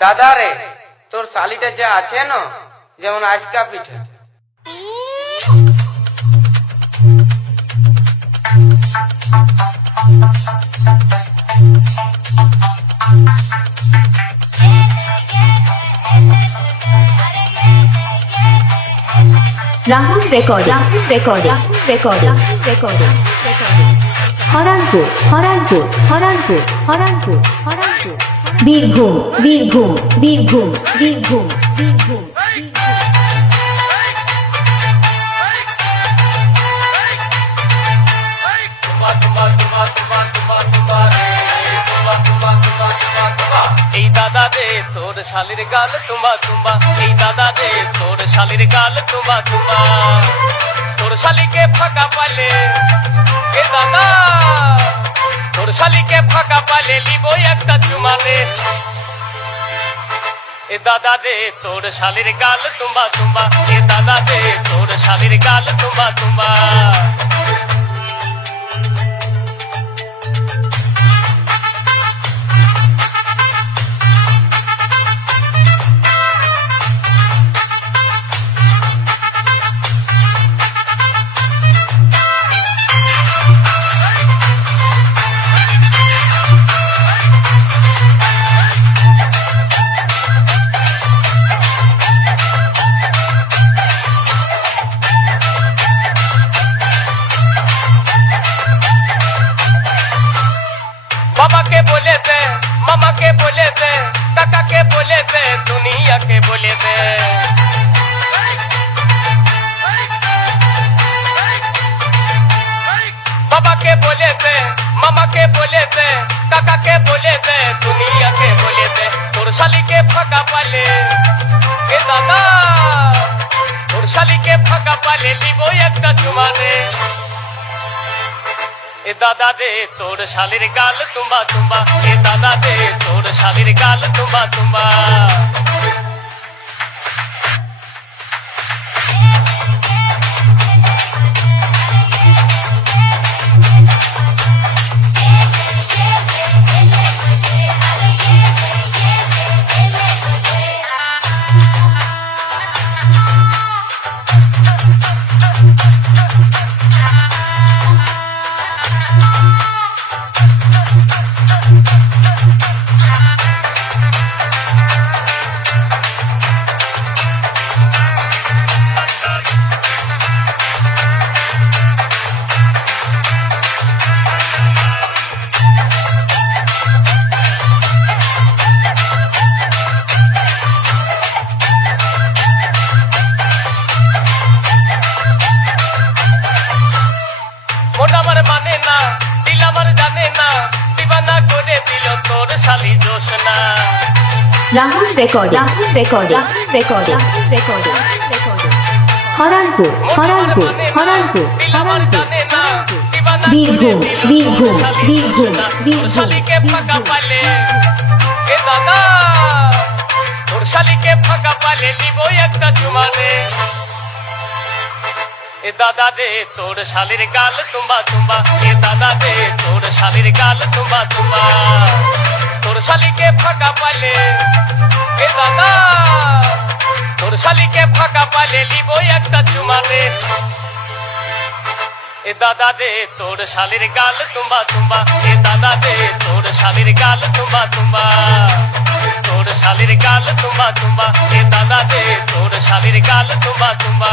দাদা রে, তোর শালিটা যা আছে না, যেমন আজকা পিঠা। রাহুল রেকর্ডিং হরানপুর বীরভূম এই দাদা রে তোর শালির গাল তুম্বা তুম্বা, এই দাদা রে তোর শালির গাল তুম্বা তুম্বা। তোর শালিকে ফাঁকা পালে এ দাদা, তোর শালিকে ফাঁকা পালে লিব একটা চুমালে। এ দাদা রে তোর শালির গাল তুম্বা তুম্বা, এ দাদা রে তোর শালির গাল তুম্বা তুম্বা। বাবাকে বলে দে, মামাকে বলে দে, কাকাকে বলে দে, দুনিয়াকে বলে দে। বাবাকে বলে দে, মামাকে বলে দে, কাকাকে বলে দে, দুনিয়াকে বলে দে। তোর শালিকে ফাঁকা পালে এ দাদা, তোর শালিকে ফাঁকা পালে লিব একটা চুমানে। এ দাদা রে তোর শালির গাল তুম্বা তুম্বা, এ দাদা রে তোর শালির গাল তুম্বা তুম্বা। মন আমার মানে না, দিল আমার জানে না, দিবানা করে দিল তোর শালি জোসনা। রাহুল রেকর্ডিং হরানপুর দিল আমার জানে না, দিবানা বীরভূম শালিকে ফাঁকা পালে এ দাদা, তোর শালিকে ফাঁকা পালে লিব একটা চুমানে। এ দাদা রে তোর শালির গাল তুম্বা তুম্বা, এ দাদা রে তোর শালির গাল তুম্বা তুম্বা। তোর শালিকে ফাঁকা পালে এ দাদা, তোর শালিকে ফাঁকা পালে লিব একটা চুমানে। এ দাদা রে তোর শালির গাল তুম্বা তুম্বা, এ দাদা রে তোর শালির গাল তুম্বা তুম্বা। তোর শালির গাল তুম্বা তুম্বা, এ দাদা রে তোর শালির গাল তুম্বা তুম্বা।